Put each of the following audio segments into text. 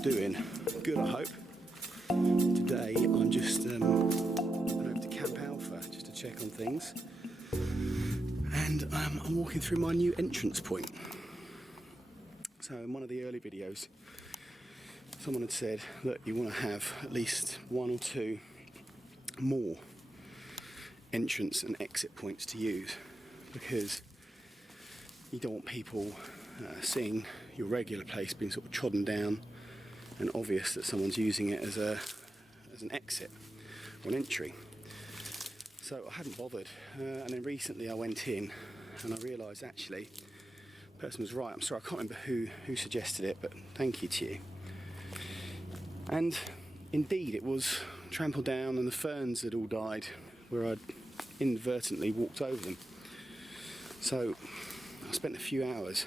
doing? Good, I hope. Today I'm just went over to Camp Alpha just to check on things, and I'm walking through my new entrance point. So in one of the early videos, someone had said that you want to have at least one or two more entrance and exit points to use, because you don't want people seeing your regular place being sort of trodden down and obvious that someone's using it as an exit or an entry. So I hadn't bothered, and then recently I went in and I realised actually the person was right. I'm sorry, I can't remember who suggested it, but thank you to you. And indeed it was trampled down and the ferns had all died where I'd inadvertently walked over them. So I spent a few hours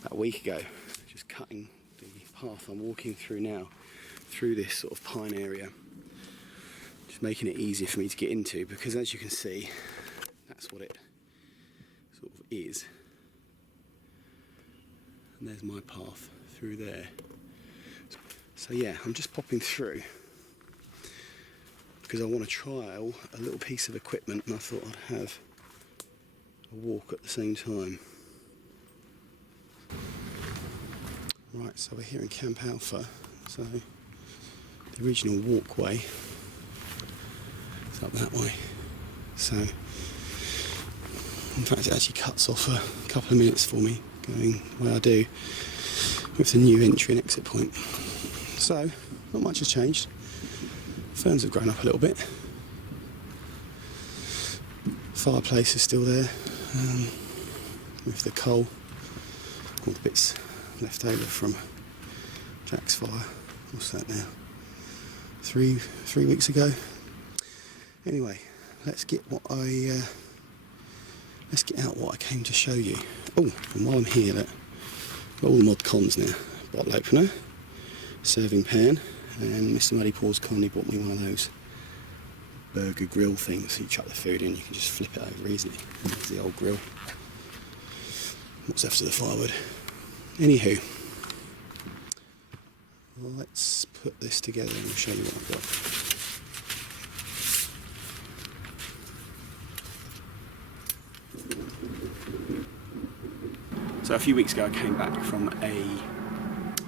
about a week ago just cutting the path I'm walking through now, through this sort of pine area, just making it easier for me to get into, because as you can see, that's what it sort of is. And there's my path through there. So yeah, I'm just popping through because I want to trial a little piece of equipment, and I thought I'd have a walk at the same time. Right, so we're here in Camp Alpha. So the original walkway is up that way. So in fact it actually cuts off a couple of minutes for me going the way I do with the new entry and exit point. So not much has changed. Ferns have grown up a little bit. Fireplace is still there, with the coal, all the bits left over from Jack's fire. What's that now? Three weeks ago. Anyway, let's get out what I came to show you. Oh, and while I'm here, look, got all the mod cons now. Bottle opener, serving pan, and Mr. Muddy Paws kindly bought me one of those burger grill things. So you chuck the food in, you can just flip it over easily. There's the old grill. What's left of the firewood? Anywho, let's put this together and I'll show you what I've got. So a few weeks ago I came back from a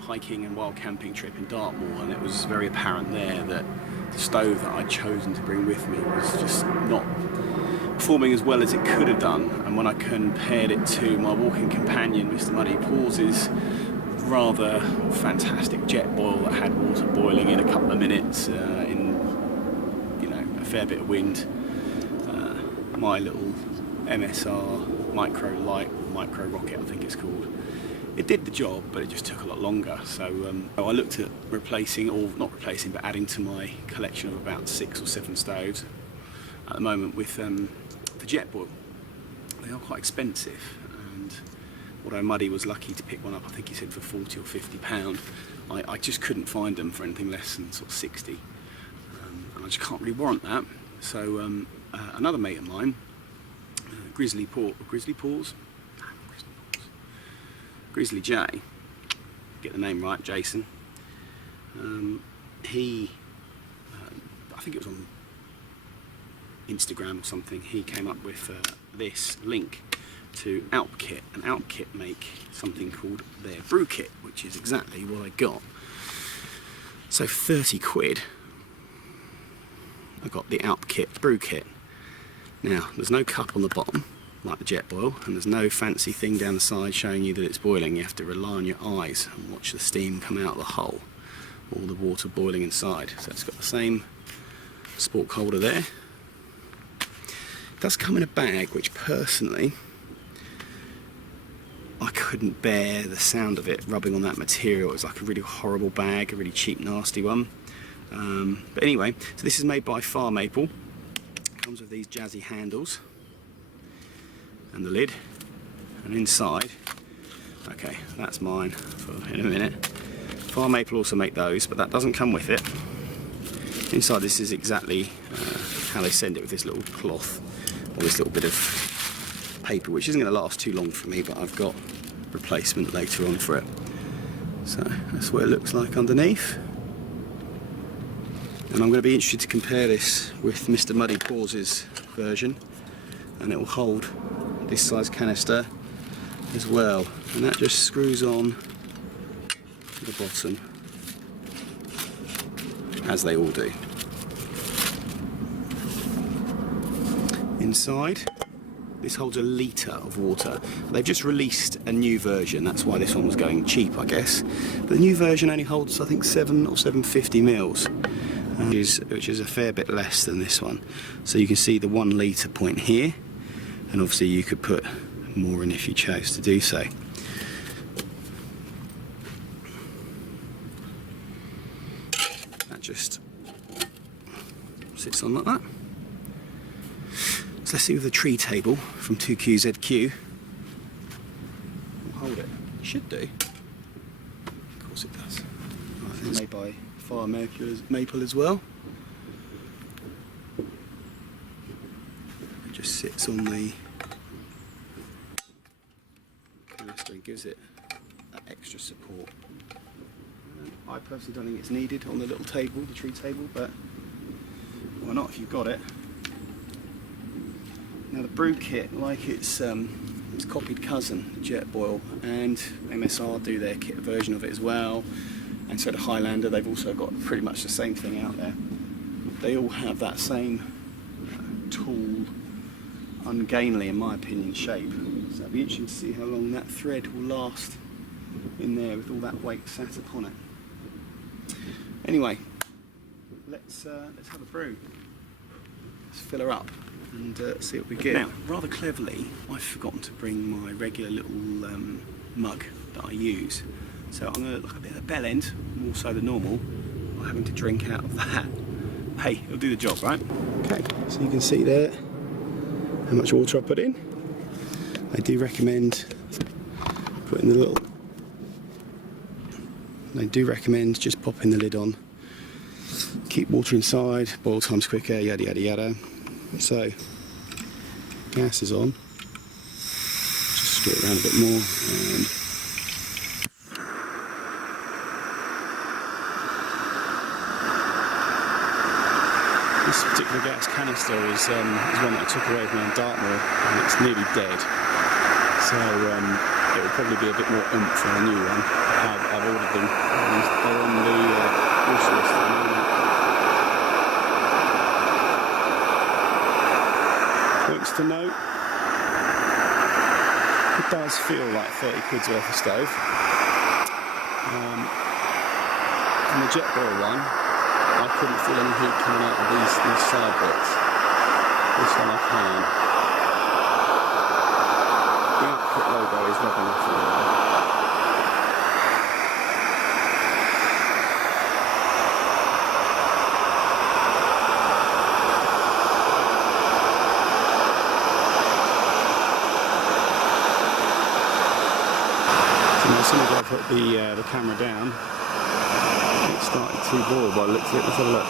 hiking and wild camping trip in Dartmoor, and it was very apparent there that the stove that I'd chosen to bring with me was just not performing as well as it could have done. And when I compared it to my walking companion, Mr. Muddy Paws' rather fantastic jet boil that had water boiling in a couple of minutes in a fair bit of wind, my little MSR micro rocket, I think it's called, it did the job, but it just took a lot longer. So I looked at replacing, or not replacing, but adding to my collection of about 6 or 7 stoves at the moment with the jet boil. They are quite expensive, and although Muddy was lucky to pick one up, I think he said for £40 or £50, I just couldn't find them for anything less than sort of 60, and I just can't really warrant that. So another mate of mine, Grizzly J, get the name right, Jason. He, I think it was on Instagram or something, he came up with this link to Alpkit, and Alpkit make something called their Brukit, which is exactly what I got. So for 30 quid, I got the Alpkit Brukit. Now, there's no cup on the bottom, like the jet boil, and there's no fancy thing down the side showing you that it's boiling. You have to rely on your eyes and watch the steam come out of the hole, all the water boiling inside. So it's got the same spork holder there. It does come in a bag, which personally I couldn't bear the sound of it rubbing on that material. It was like a really horrible bag, a really cheap, nasty one. But anyway, so this is made by Far Maple. Comes with these jazzy handles and the lid, and inside, okay, that's mine for in a minute. Far Maple also make those, but that doesn't come with it. Inside this is exactly how they send it, with this little cloth or this little bit of paper, which isn't going to last too long for me, but I've got replacement later on for it. So that's what it looks like underneath. And I'm going to be interested to compare this with Mr. Muddy Paws' version, and it will hold this size canister as well, and that just screws on to the bottom, as they all do. Inside, this holds a litre of water. They've just released a new version, that's why this one was going cheap, I guess. But the new version only holds, I think, 7 or 750 mils. Which is a fair bit less than this one. So you can see the 1 litre point here, and obviously you could put more in if you chose to do so. That just sits on like that. So let's see with the tree table from 2QZQ. We'll hold it. It should do. Of course it does. I think it's made by Fire Maple as well. It just sits on the canister and gives it that extra support. I personally don't think it's needed on the little table, the tree table, but why not if you've got it. Now the Brukit, like its copied cousin, Jetboil, and MSR do their kit version of it as well. And so the Highlander, they've also got pretty much the same thing out there. They all have that same tall, ungainly, in my opinion, shape. So it'll be interesting to see how long that thread will last in there with all that weight sat upon it. Anyway, let's have a brew. Let's fill her up and see what we get. Now, rather cleverly, I've forgotten to bring my regular little mug that I use. So I'm going to look a bit at the bell end, more so than normal, by having to drink out of that. Hey, it'll do the job, right? Okay, so you can see there how much water I put in. I do recommend putting the little... I do recommend just popping the lid on. Keep water inside, boil times quicker, yada yada yada. So, gas is on. Just stir it around a bit more. And this particular gas canister is one that I took away from me in Dartmoor, and it's nearly dead. So it will probably be a bit more oomph for a new one. I've ordered them. They're on the wish list at the moment. Points to note, it does feel like 30 quid's worth of stove. And the Jetboil one, I couldn't feel any heat coming out of these side bits. This one I can. The Alpkit logo is rubbing off a little bit. So now as soon as I put the camera down, it started to boil by the looks of it. Let's have a look.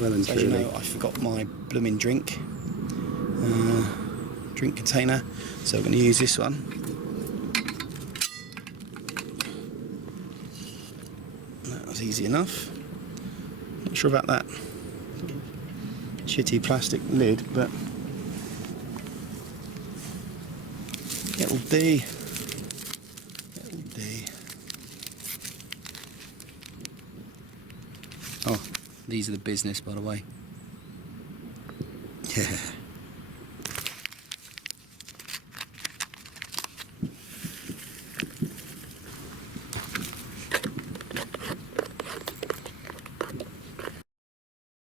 Well and truly. As you know, I forgot my blooming drink container, so we're going to use this one. That was easy enough. Not sure about that shitty plastic lid, but it will do. It will do. Oh, these are the business, by the way. Yeah.